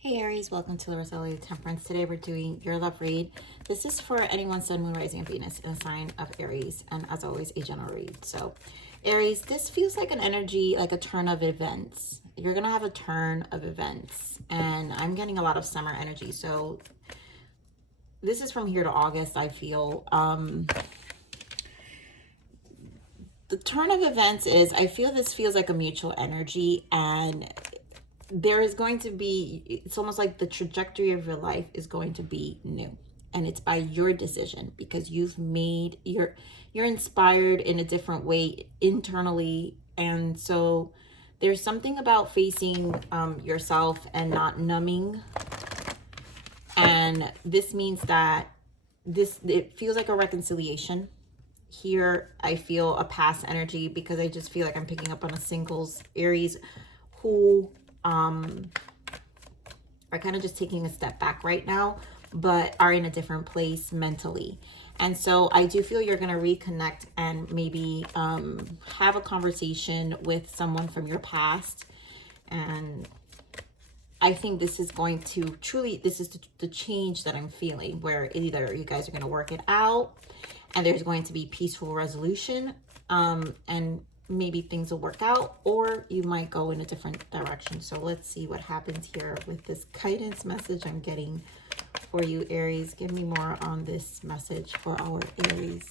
Hey Aries, welcome to Arieslovereadings Temperance. Today we're doing your love read. This is for anyone Sun, Moon, Rising, and Venus in the sign of Aries, and as always, a general read. So, Aries, this feels like an energy, like a turn of events. You're gonna have a turn of events, and I'm getting a lot of summer energy. So, this is from here to August. I feel the turn of events is. I feel this feels like a mutual energy, and there is going to be, it's almost like the trajectory of your life is going to be new, and it's by your decision because you've made you're inspired in a different way internally. And so there's something about facing yourself and not numbing, and this means that it feels like a reconciliation here. I feel a past energy because I just feel like I'm picking up on a singles Aries who are kind of just taking a step back right now, but are in a different place mentally. And so I do feel you're going to reconnect and maybe have a conversation with someone from your past. And I think this is going to truly, this is the change that I'm feeling, where either you guys are going to work it out and there's going to be peaceful resolution, and maybe things will work out, or you might go in a different direction. So let's see what happens here with this guidance message I'm getting for you, Aries. Give me more on this message for our Aries.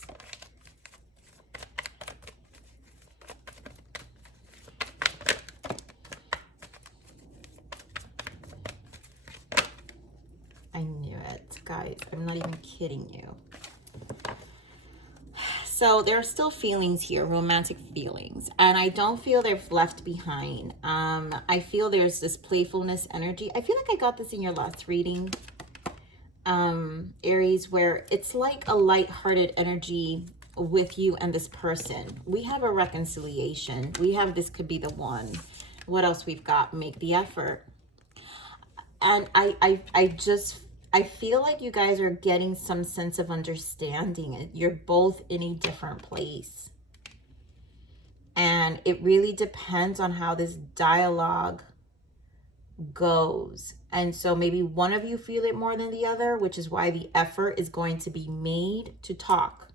I knew it, guys. I'm not even kidding you. So there are still feelings here, romantic feelings, and I don't feel they've left behind. I feel there's this playfulness energy. I feel like I got this in your last reading, Aries, where it's like a lighthearted energy with you and this person. We have a reconciliation. We have, this could be the one. What else we've got? Make the effort. And I feel like you guys are getting some sense of understanding. You're both in a different place. And it really depends on how this dialogue goes. And so maybe one of you feel it more than the other, which is why the effort is going to be made to talk.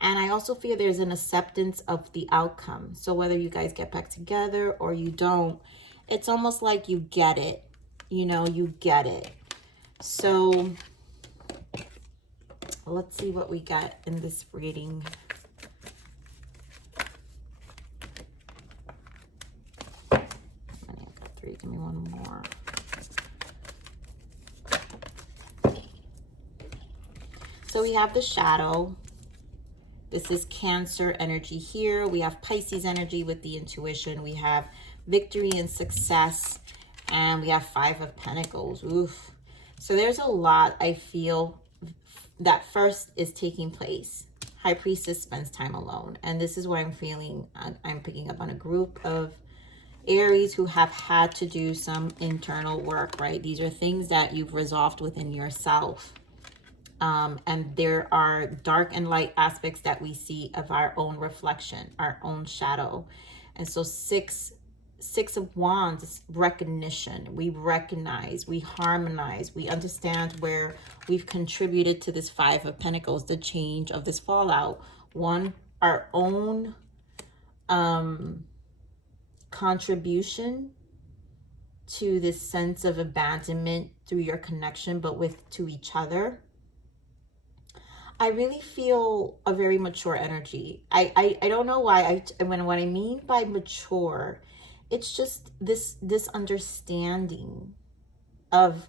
And I also feel there's an acceptance of the outcome. So whether you guys get back together or you don't, it's almost like you get it. You know, you get it. So let's see what we get in this reading. I've got 3. Give me one more. So we have the shadow. This is Cancer energy here. We have Pisces energy with the intuition. We have victory and success. And we have 5 of Pentacles. Oof. So there's a lot, I feel, that first is taking place. High Priestess spends time alone. And this is where I'm feeling, I'm picking up on a group of Aries who have had to do some internal work, right? These are things that you've resolved within yourself. And there are dark and light aspects that we see of our own reflection, our own shadow. And so Six of Wands is recognition. We recognize, we harmonize, we understand where we've contributed to this 5 of Pentacles, the change of this fallout. One, our own contribution to this sense of abandonment through your connection, but to each other. I really feel a very mature energy. I don't know why. When what I mean by mature, it's just this understanding of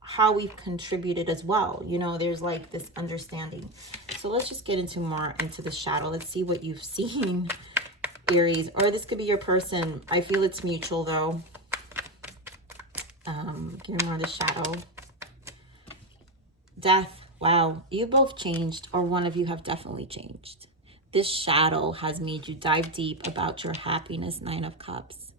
how we've contributed as well. You know, there's like this understanding. So let's just get into more into the shadow. Let's see what you've seen, Aries, or this could be your person. I feel it's mutual though. Give me more of the shadow. Death. Wow, you both changed, or one of you have definitely changed. This shadow has made you dive deep about your happiness. 9 of Cups.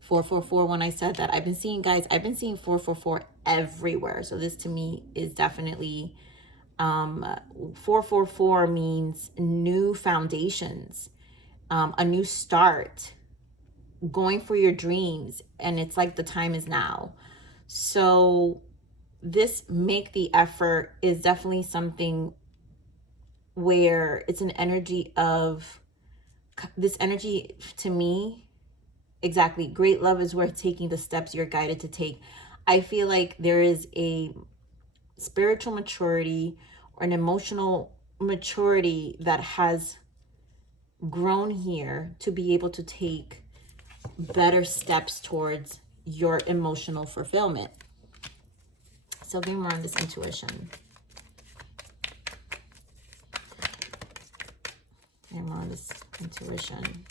444, when I said that, I've been seeing, guys, I've been seeing 444 everywhere. So this to me is definitely, 444 means new foundations, a new start. going for your dreams, and it's like the time is now. So this make the effort is definitely something where it's an energy of this energy to me. Exactly. Great love is worth taking the steps you're guided to take. I feel like there is a spiritual maturity or an emotional maturity that has grown here to be able to take better steps towards your emotional fulfillment. So be more on this intuition. And more on this intuition.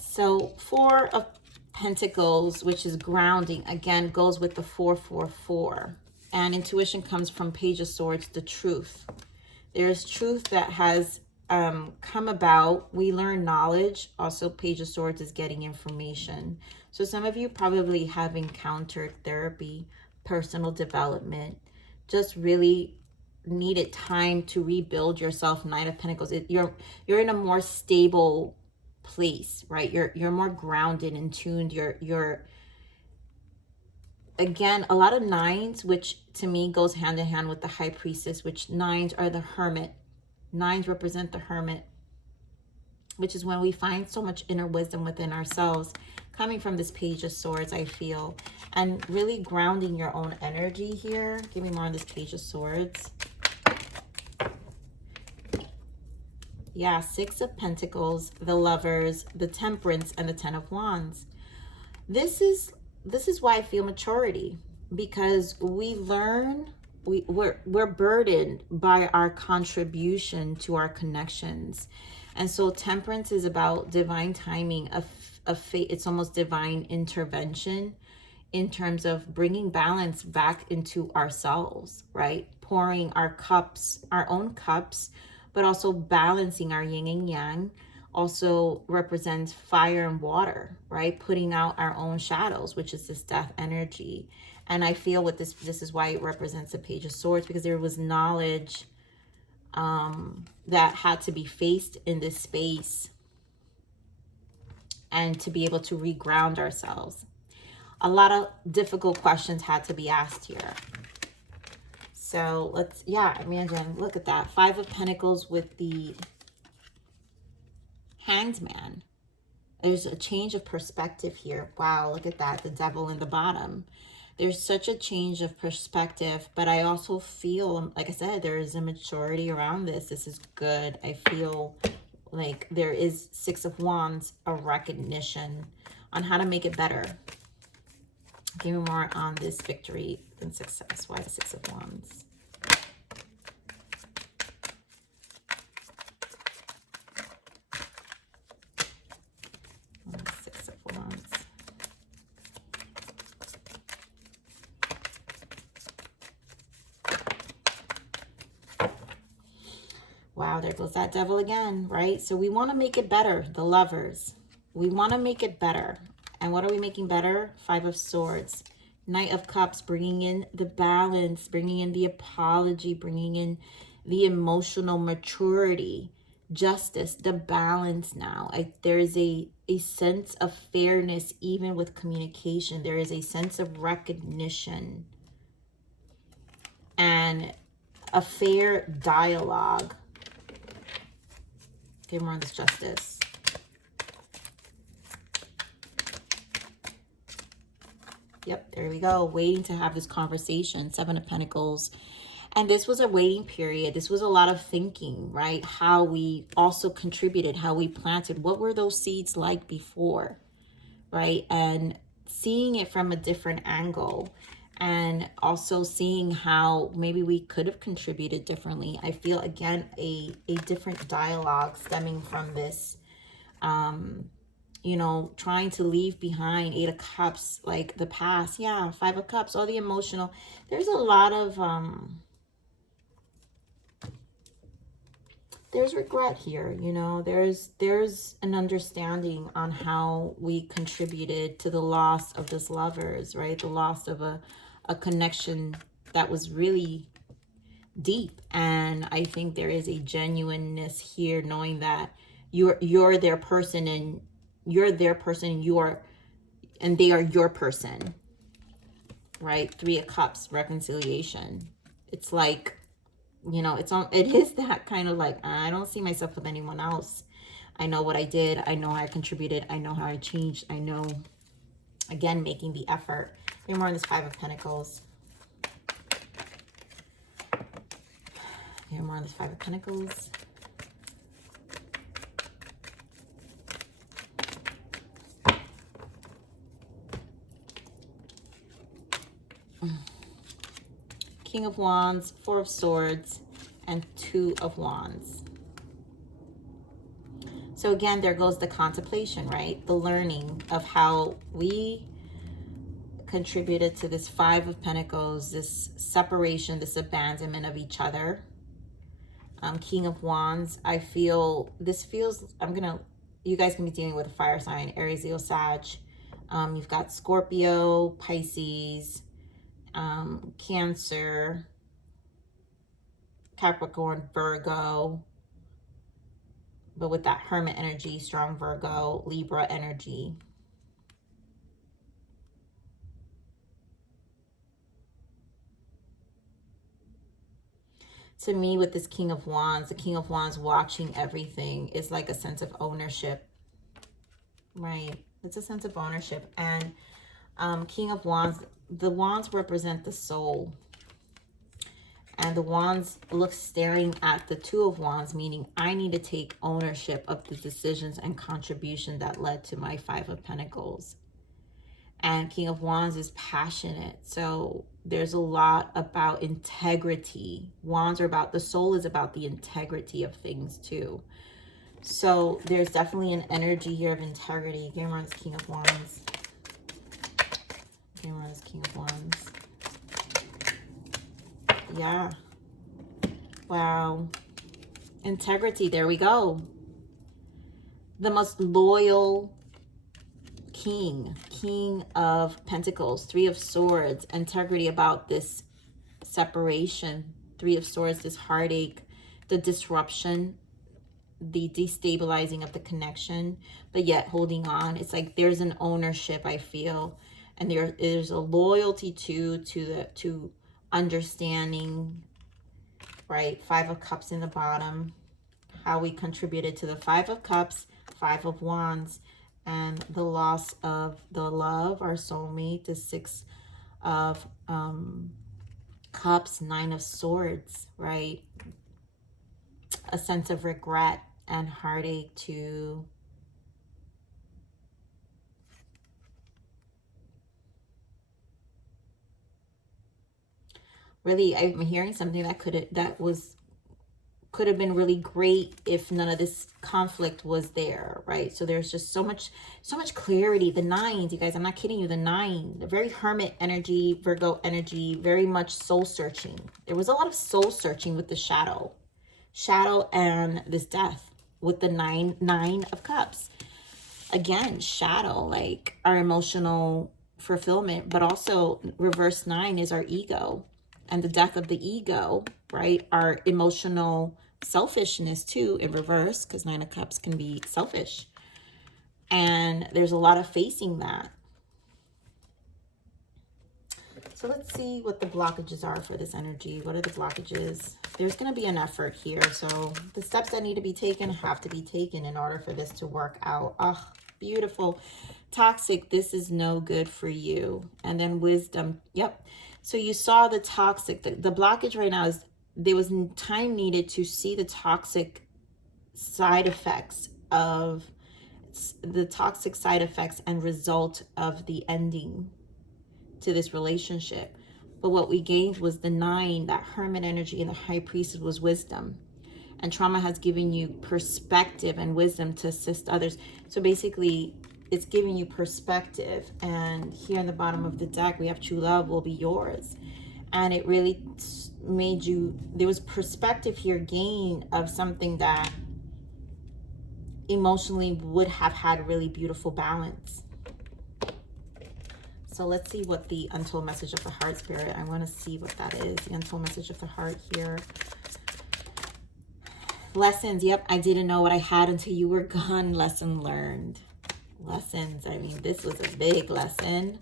So 4 of Pentacles, which is grounding, again, goes with the 444. And intuition comes from Page of Swords, the truth. There's truth that has come about. We learn knowledge. Also, Page of Swords is getting information. So some of you probably have encountered therapy, personal development, just really needed time to rebuild yourself. 9 of Pentacles. You're in a more stable place, right? You're more grounded and tuned. You're again, a lot of 9s, which to me goes hand in hand with the High Priestess, which 9s are the Hermit. 9s represent the Hermit, which is when we find so much inner wisdom within ourselves, coming from this Page of Swords, I feel, and really grounding your own energy here. Give me more on this Page of Swords. Yeah, 6 of Pentacles, the Lovers, the Temperance, and the 10 of Wands. This is why I feel maturity, because we learn, we're burdened by our contribution to our connections. And so Temperance is about divine timing, of fate. It's almost divine intervention in terms of bringing balance back into ourselves, right? Pouring our cups, our own cups, but also balancing our yin and yang. Also represents fire and water, right? Putting out our own shadows, which is this death energy. And I feel with this is why it represents the Page of Swords, because there was knowledge that had to be faced in this space, and to be able to reground ourselves. A lot of difficult questions had to be asked here. So let's, yeah, imagine, look at that. 5 of Pentacles with the Hanged Man. There's a change of perspective here. Wow, look at that. The Devil in the bottom. There's such a change of perspective, but I also feel, like I said, there is a maturity around this. This is good. I feel like there is 6 of Wands, a recognition on how to make it better. Give me more on this victory and success. Why the 6 of Wands? Wow, there goes that Devil again, right? So we want to make it better, the Lovers. We want to make it better. And what are we making better? 5 of Swords. Knight of Cups, bringing in the balance, bringing in the apology, bringing in the emotional maturity, justice, the balance now. There is a sense of fairness even with communication. There is a sense of recognition and a fair dialogue. Okay, more on this justice. Yep, there we go. Waiting to have this conversation. 7 of Pentacles. And this was a waiting period. This was a lot of thinking, right? How we also contributed, how we planted. What were those seeds like before, right? And seeing it from a different angle. And also seeing how maybe we could have contributed differently. I feel, again, a different dialogue stemming from this, you know, trying to leave behind 8 of Cups, like the past. Yeah, 5 of Cups, all the emotional. There's a lot of, there's regret here, you know. There's an understanding on how we contributed to the loss of this Lovers, right? The loss of a connection that was really deep. And I think there is a genuineness here, knowing that you're their person, and you're their person, and they are your person, right? Three of Cups, reconciliation. It's like, you know, it is that kind of like, I don't see myself with anyone else. I know what I did. I know how I contributed. I know how I changed. I know, again, making the effort. More on this Five of Pentacles. More on this Five of Pentacles. King of Wands, Four of Swords, and Two of Wands. So again, there goes the contemplation, right? The learning of how we contributed to this Five of Pentacles, this separation, this abandonment of each other. King of Wands, I feel, this feels, you guys can be dealing with a fire sign, Aries, Leo, Sag. You've got Scorpio, Pisces, Cancer, Capricorn, Virgo, but with that Hermit energy, strong Virgo, Libra energy. To me, with this King of Wands, the King of Wands watching everything is like a sense of ownership, right? It's a sense of ownership. And King of Wands, the Wands represent the soul. And the Wands look staring at the Two of Wands, meaning I need to take ownership of the decisions and contribution that led to my Five of Pentacles. And King of Wands is passionate. So there's a lot about integrity. Wands are about, the soul is about the integrity of things too. So there's definitely an energy here of integrity. Game on is King of Wands. Game on is King of Wands. Yeah. Wow. Integrity. There we go. The most loyal king of Pentacles, Three of Swords, integrity about this separation, Three of Swords, this heartache, the disruption, the destabilizing of the connection, but yet holding on. It's like there's an ownership, I feel, and there's a loyalty to understanding, right? Five of Cups in the bottom, how we contributed to the Five of Cups, Five of Wands, and the loss of the love, our soulmate, the Six of Cups, Nine of Swords, right? A sense of regret and heartache to really, I'm hearing something that could have been really great if none of this conflict was there, right? So there's just so much clarity. The nines, you guys, I'm not kidding you, the nine, the very Hermit energy, Virgo energy, very much soul searching. There was a lot of soul searching with the shadow and this death with the nine of Cups. Again, shadow, like our emotional fulfillment, but also reverse nine is our ego and the death of the ego, right? Our emotional selfishness too in reverse, because Nine of Cups can be selfish. And there's a lot of facing that. So let's see what the blockages are for this energy. What are the blockages? There's going to be an effort here. So the steps that need to be taken have to be taken in order for this to work out. Oh, beautiful. Toxic, this is no good for you. And then wisdom. Yep. So you saw the toxic. The blockage right now is there was time needed to see the toxic side effects and result of the ending to this relationship. But what we gained was the nine, that Hermit energy, and the High Priestess was wisdom. And trauma has given you perspective and wisdom to assist others. So basically, it's giving you perspective. And here in the bottom of the deck, we have true love will be yours. And it really made you, there was perspective here gain of something that emotionally would have had really beautiful balance. So let's see what the untold message of the heart, Spirit. I want to see what that is. The untold message of the heart here. Lessons. Yep, I didn't know what I had until you were gone. Lesson learned. Lessons. I mean, this was a big lesson.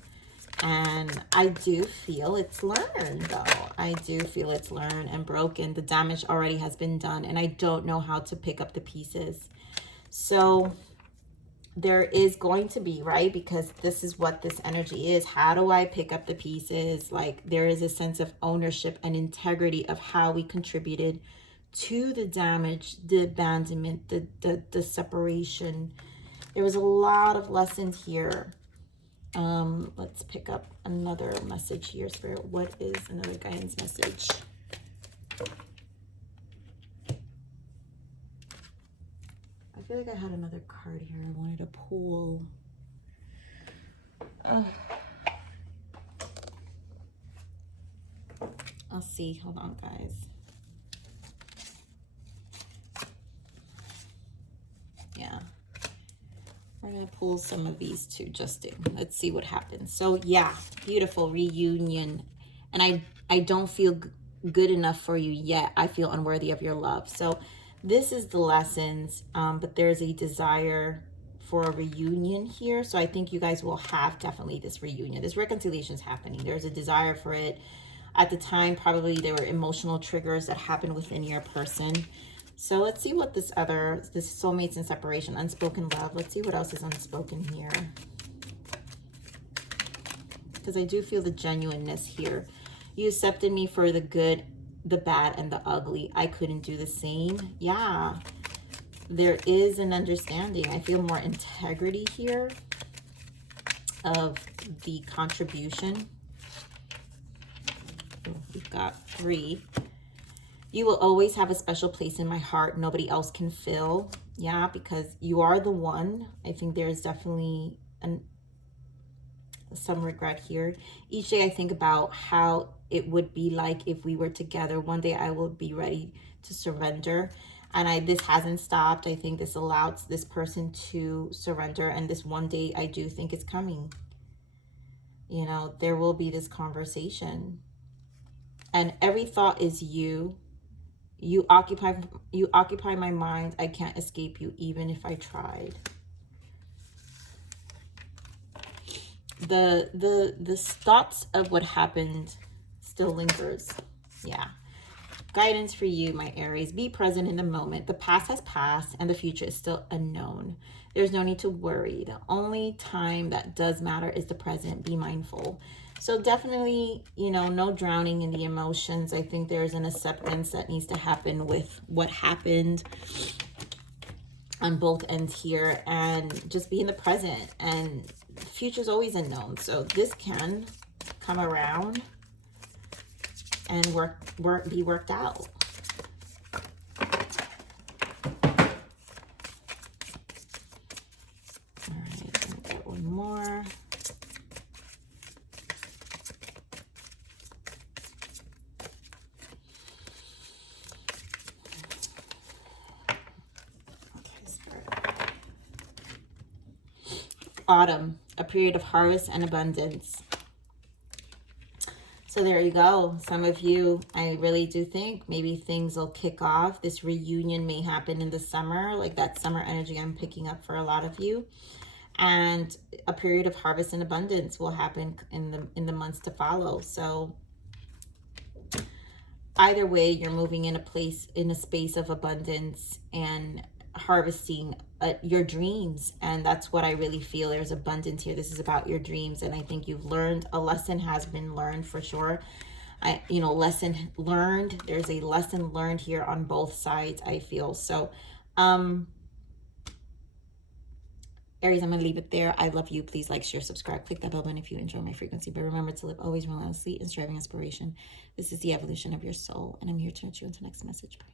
And I do feel it's learned, though. I do feel it's learned and broken. The damage already has been done. And I don't know how to pick up the pieces. So there is going to be, right? Because this is what this energy is. How do I pick up the pieces? Like, there is a sense of ownership and integrity of how we contributed to the damage, the abandonment, the separation. There was a lot of lessons here. Let's pick up another message here, Spirit. What is another guidance message? I feel like I had another card here I wanted to pull. I'll see. Hold on, guys. Yeah. We're going to pull some of these too, Justin. Let's see what happens. So, yeah, beautiful reunion. And I don't feel good enough for you yet. I feel unworthy of your love. So, this is the lessons, but there's a desire for a reunion here. So, I think you guys will have definitely this reunion. This reconciliation is happening. There's a desire for it. At the time, probably there were emotional triggers that happened within your person. So let's see what this soulmates and separation, unspoken love. Let's see what else is unspoken here. Because I do feel the genuineness here. You accepted me for the good, the bad, and the ugly. I couldn't do the same. Yeah. There is an understanding. I feel more integrity here of the contribution. We've got 3. You will always have a special place in my heart nobody else can fill. Yeah, because you are the one. I think there's definitely some regret here. Each day I think about how it would be like if we were together. One day I will be ready to surrender. And this hasn't stopped. I think this allows this person to surrender. And this one day I do think it's coming. You know, there will be this conversation. And every thought is you. You occupy my mind. I can't escape you even if I tried. The thoughts of what happened still lingers. Yeah. Guidance for you, my Aries. Be present in the moment. The past has passed and the future is still unknown. There's no need to worry. The only time that does matter is the present. Be mindful. So definitely, you know, no drowning in the emotions. I think there's an acceptance that needs to happen with what happened on both ends here, and just be in the present. And the future's always unknown. So this can come around and be worked out. All right, I'll get one more. Autumn, a period of harvest and abundance. So there you go. Some of you, I really do think maybe things will kick off. This reunion may happen in the summer, like that summer energy I'm picking up for a lot of you. And a period of harvest and abundance will happen in the months to follow. So either way, you're moving in a space of abundance and harvesting your dreams. And that's what I really feel. There's abundance here. This is about your dreams. And I think you've learned, a lesson has been learned for sure. Lesson learned. There's a lesson learned here on both sides, I feel. So, Aries, I'm going to leave it there. I love you. Please like, share, subscribe. Click that bell button if you enjoy my frequency. But remember to live always relentlessly and striving inspiration. This is the evolution of your soul. And I'm here to nurture you until next message. Bye.